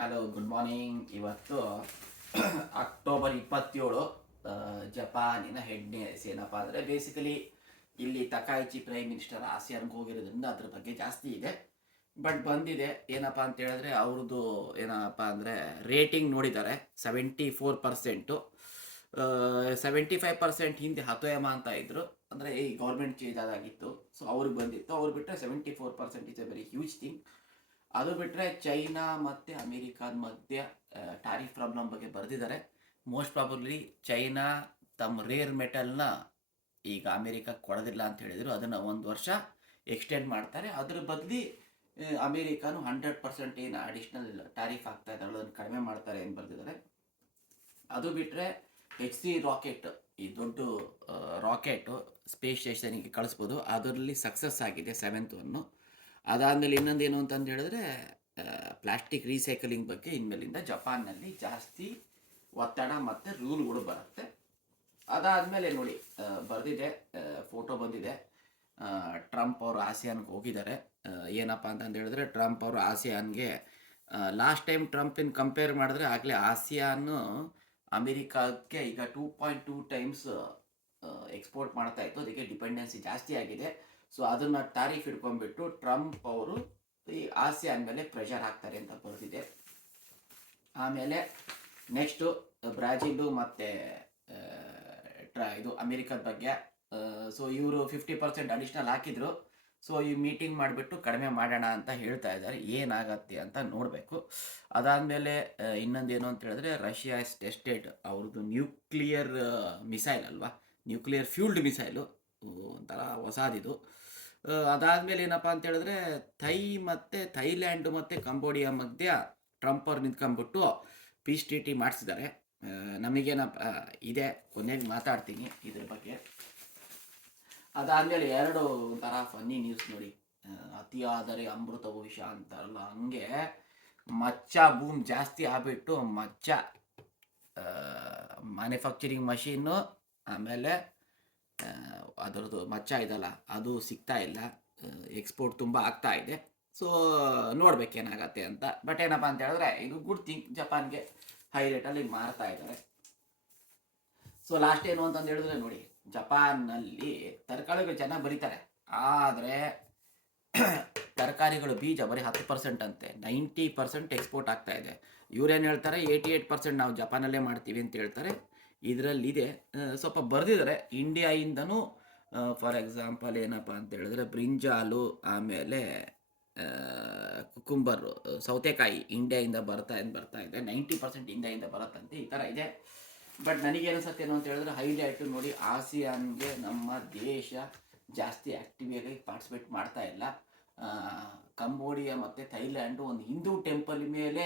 Hello, good morning. ಇವತ್ತು October 27. ಜಪಾನಿನ head news ಏನಪ್ಪ ಅಂದರೆ, ಬೇಸಿಕಲಿ ಇಲ್ಲಿ ತಕಾಯಿಚಿ ಪ್ರೈಮ್ ಮಿನಿಸ್ಟರ್ ಆಸಿಯಾನ್ಗೆ ಹೋಗಿರೋದ್ರಿಂದ ಅದ್ರ ಬಗ್ಗೆ ಜಾಸ್ತಿ ಇದೆ. ಬಟ್ ಬಂದಿದೆ ಏನಪ್ಪ ಅಂತ ಹೇಳಿದ್ರೆ, ಅವ್ರದ್ದು ಏನಪ್ಪ ಅಂದರೆ ರೇಟಿಂಗ್ ನೋಡಿದ್ದಾರೆ 74%. 75% ಹಿಂದೆ ಹತೋಯಮ ಅಂತ ಇದ್ರು, ಅಂದರೆ ಈ ಗೌರ್ಮೆಂಟ್ ಚೇಂಜ್ ಆದಾಗಿತ್ತು. ಸೊ ಅವ್ರಿಗೆ ಬಂದಿತ್ತು, ಅವ್ರು ಬಿಟ್ಟರೆ 74% is A very huge thing. ಅದು ಬಿಟ್ಟರೆ ಚೈನಾ ಮತ್ತು ಅಮೇರಿಕಾದ ಮಧ್ಯೆ ಟ್ಯಾರಿಫ್ ಪ್ರಾಬ್ಲಮ್ ಬಗ್ಗೆ ಬರೆದಿದ್ದಾರೆ. ಮೋಸ್ಟ್ ಪ್ರಾಬಬ್ಲಿ ಚೈನಾ ತಮ್ಮ ರೇರ್ ಮೆಟಲ್ನ ಈಗ ಅಮೇರಿಕಕ್ಕೆ ಕೊಡೋದಿಲ್ಲ ಅಂತ ಹೇಳಿದರು. ಅದನ್ನು 1 ವರ್ಷ ಎಕ್ಸ್ಟೆಂಡ್ ಮಾಡ್ತಾರೆ. ಅದ್ರ ಬದಲಿ ಅಮೇರಿಕಾನು 100% ಏನು ಅಡಿಷ್ನಲ್ ಟ್ಯಾರಿಫ್ ಆಗ್ತಾ ಇದ್ದಾರೋ ಅದನ್ನು ಕಡಿಮೆ ಮಾಡ್ತಾರೆ ಎಂದು ಬರೆದಿದ್ದಾರೆ. ಅದು ಬಿಟ್ಟರೆ HC ರಾಕೆಟ್, ಈ ದೊಡ್ಡ ರಾಕೆಟು ಸ್ಪೇಸ್ ಸ್ಟೇಷನಿಗೆ ಕಳಿಸ್ಬೋದು. ಅದರಲ್ಲಿ ಸಕ್ಸಸ್ ಆಗಿದೆ 7th ಒನ್ನು. ಅದಾದಮೇಲೆ ಇನ್ನೊಂದೇನು ಅಂತಂದು ಹೇಳಿದ್ರೆ, ಪ್ಲಾಸ್ಟಿಕ್ ರೀಸೈಕಲಿಂಗ್ ಬಗ್ಗೆ ಇನ್ಮೇಲಿಂದ ಜಪಾನ್ನಲ್ಲಿ ಜಾಸ್ತಿ ಒತ್ತಡ ಮತ್ತು ರೂಲ್ಗಳು ಬರುತ್ತೆ. ಅದಾದಮೇಲೆ ನೋಡಿ, ಬರೆದಿದೆ, ಫೋಟೋ ಬಂದಿದೆ. ಟ್ರಂಪ್ ಅವರು ಆಸಿಯಾನ್ಗೆ ಹೋಗಿದ್ದಾರೆ. ಏನಪ್ಪ ಅಂತಂದು ಹೇಳಿದ್ರೆ, ಟ್ರಂಪ್ ಅವರು ಆಸಿಯಾನ್ಗೆ ಲಾಸ್ಟ್ ಟೈಮ್ ಟ್ರಂಪಿನ ಕಂಪೇರ್ ಮಾಡಿದ್ರೆ ಆಗಲೇ ಆಸಿಯಾನು ಅಮೇರಿಕಾಕ್ಕೆ ಈಗ 2.2 ಟೈಮ್ಸ್ ಎಕ್ಸ್ಪೋರ್ಟ್ ಮಾಡ್ತಾ ಇತ್ತು. ಅದಕ್ಕೆ ಡಿಪೆಂಡೆನ್ಸಿ ಜಾಸ್ತಿ ಆಗಿದೆ. ಸೊ ಅದನ್ನು ಟ್ಯಾರಿಫ್ ಇಟ್ಕೊಂಡ್ಬಿಟ್ಟು ಟ್ರಂಪ್ ಅವರು ಈ ಆಸಿಯಾನ್ ಮೇಲೆ ಪ್ರೆಷರ್ ಹಾಕ್ತಾರೆ ಅಂತ ಬರೆದಿದೆ. ಆಮೇಲೆ ನೆಕ್ಸ್ಟು ಬ್ರಾಜಿಲು ಮತ್ತು ಇದು ಅಮೇರಿಕದ ಬಗ್ಗೆ. ಸೊ ಇವರು 50% ಅಡಿಷ್ನಲ್ ಹಾಕಿದ್ರು. ಸೊ ಈ ಮೀಟಿಂಗ್ ಮಾಡಿಬಿಟ್ಟು ಕಡಿಮೆ ಮಾಡೋಣ ಅಂತ ಹೇಳ್ತಾ ಇದ್ದಾರೆ. ಏನಾಗತ್ತೆ ಅಂತ ನೋಡಬೇಕು. ಅದಾದಮೇಲೆ ಇನ್ನೊಂದೇನು ಅಂತ ಹೇಳಿದ್ರೆ, ರಷ್ಯಾ ಇಸ್ ಟೆಸ್ಟೆಡ್ ಅವ್ರದ್ದು ನ್ಯೂಕ್ಲಿಯರ್ ಮಿಸೈಲ್ ಅಲ್ವಾ, ನ್ಯೂಕ್ಲಿಯರ್ ಫ್ಯೂಲ್ಡ್ ಮಿಸೈಲು, ಒಂಥರ ಹೊಸದಿದು. ಅದಾದಮೇಲೆ ಏನಪ್ಪ ಅಂತ ಹೇಳಿದ್ರೆ, ಮತ್ತು ಥೈಲ್ಯಾಂಡ್ ಮತ್ತು ಕಂಬೋಡಿಯಾ ಮಧ್ಯೆ ಟ್ರಂಪ್ ಅವ್ರು ನಿಂತ್ಕೊಂಡ್ಬಿಟ್ಟು ಪೀಸ್ ಟ್ರೀಟಿ ಮಾಡಿಸಿದ್ದಾರೆ. ನಮಗೇನಪ್ಪ ಇದೆ, ಕೊನೆಗೆ ಮಾತಾಡ್ತೀನಿ ಇದ್ರ ಬಗ್ಗೆ. ಅದಾದಮೇಲೆ ಎರಡು ಒಂಥರ ಫನ್ನಿ ನ್ಯೂಸ್ ನೋಡಿ. ಅತಿಯಾದರೆ ಅಮೃತವು ವಿಷ ಅಂತಾರಲ್ಲ, ಹಂಗೆ ಮಚ್ಚ ಬೂಮ್ ಜಾಸ್ತಿ ಆಗ್ಬಿಟ್ಟು ಮಚ್ಚ ಮ್ಯಾನುಫ್ಯಾಕ್ಚರಿಂಗ್ ಮಷೀನು, ಆಮೇಲೆ ಅದರದ್ದು ಮಚ್ಚ ಇದಲ್ಲ ಅದು ಸಿಗ್ತಾ ಇಲ್ಲ. ಎಕ್ಸ್ಪೋರ್ಟ್ ತುಂಬ ಆಗ್ತಾ ಇದೆ. ಸೊ ನೋಡ್ಬೇಕೇನಾಗತ್ತೆ ಅಂತ. ಬಟ್ ಏನಪ್ಪ ಅಂತ ಹೇಳಿದ್ರೆ, ಇದು ಗುಡ್ ಥಿಂಗ್. ಜಪಾನ್ಗೆ ಹೈ ರೇಟಲ್ಲಿ ಮಾರ್ತಾ ಇದ್ದಾರೆ. ಸೊ ಲಾಸ್ಟ್ ಏನು ಅಂತಂದು ಹೇಳಿದ್ರೆ ನೋಡಿ, ಜಪಾನ್ನಲ್ಲಿ ತರಕಾರಿಗಳು ಚೆನ್ನಾಗಿ ಬರೀತಾರೆ, ಆದರೆ ತರಕಾರಿಗಳು ಬೀಜ ಬರೀ 10% ಅಂತೆ. 90% ಎಕ್ಸ್ಪೋರ್ಟ್ ಆಗ್ತಾ ಇದೆ. ಇವ್ರೇನು ಹೇಳ್ತಾರೆ, 88% ನಾವು ಜಪಾನಲ್ಲೇ ಮಾಡ್ತೀವಿ ಅಂತ ಹೇಳ್ತಾರೆ. ಇದರಲ್ಲಿದೆ ಸ್ವಲ್ಪ ಬರೆದಿದ್ದಾರೆ ಇಂಡಿಯಾಯಿಂದನೂ. ಫಾರ್ ಎಕ್ಸಾಂಪಲ್ ಏನಪ್ಪ ಅಂತ ಹೇಳಿದ್ರೆ, ಬ್ರಿಂಜಾಲು, ಆಮೇಲೆ ಕುಕುಂಬರು, ಸೌತೆಕಾಯಿ ಇಂಡಿಯಾಯಿಂದ ಬರ್ತಾ ಇದೆ. 90% ಇಂಡಿಯಾಯಿಂದ ಬರುತ್ತಂತೆ. ಈ ಥರ ಇದೆ. ಬಟ್ ನನಗೇನಿಸುತ್ತೇನು ಅಂತ ಹೇಳಿದ್ರೆ, ಹೈಲೈಟು ನೋಡಿ, ಆಸಿಯಾನ್ಗೆ ನಮ್ಮ ದೇಶ ಜಾಸ್ತಿ ಆ್ಯಕ್ಟಿವಿಯಾಗಿ ಪಾರ್ಟಿಸಿಪೇಟ್ ಮಾಡ್ತಾ ಇಲ್ಲ. ಕಂಬೋಡಿಯಾ ಮತ್ತು ಥೈಲ್ಯಾಂಡು ಒಂದು ಹಿಂದೂ ಟೆಂಪಲ್ ಮೇಲೆ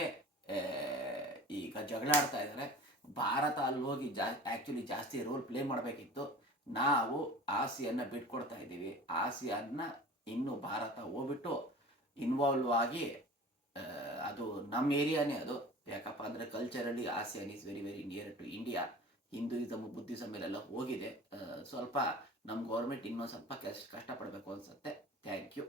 ಈಗ ಜಗಳಾಡ್ತಾ ಇದ್ದಾರೆ. ಭಾರತ ಅಲ್ಲಿ ಹೋಗಿ ಆ್ಯಕ್ಚುಲಿ ಜಾಸ್ತಿ ರೋಲ್ ಪ್ಲೇ ಮಾಡಬೇಕಿತ್ತು. ನಾವು ಆಸಿಯಾನ್ನ ಬಿಟ್ಕೊಡ್ತಾ ಇದ್ದೀವಿ. ಆಸಿಯಾನ್ನ ಇನ್ನೂ ಭಾರತ ಹೋಗ್ಬಿಟ್ಟು ಇನ್ವಾಲ್ವ್ ಆಗಿ, ಅದು ನಮ್ಮ ಏರಿಯಾನೇ ಅದು. ಯಾಕಪ್ಪ ಅಂದರೆ culturally ASEAN is very very near to India. Hinduism Buddhism ಮೇಲೆಲ್ಲ ಹೋಗಿದೆ. ಸ್ವಲ್ಪ ನಮ್ಮ ಗೌರ್ಮೆಂಟ್ ಇನ್ನೊಂದು ಸ್ವಲ್ಪ ಕಷ್ಟಪಡಬೇಕು ಅನಿಸುತ್ತೆ. Thank you.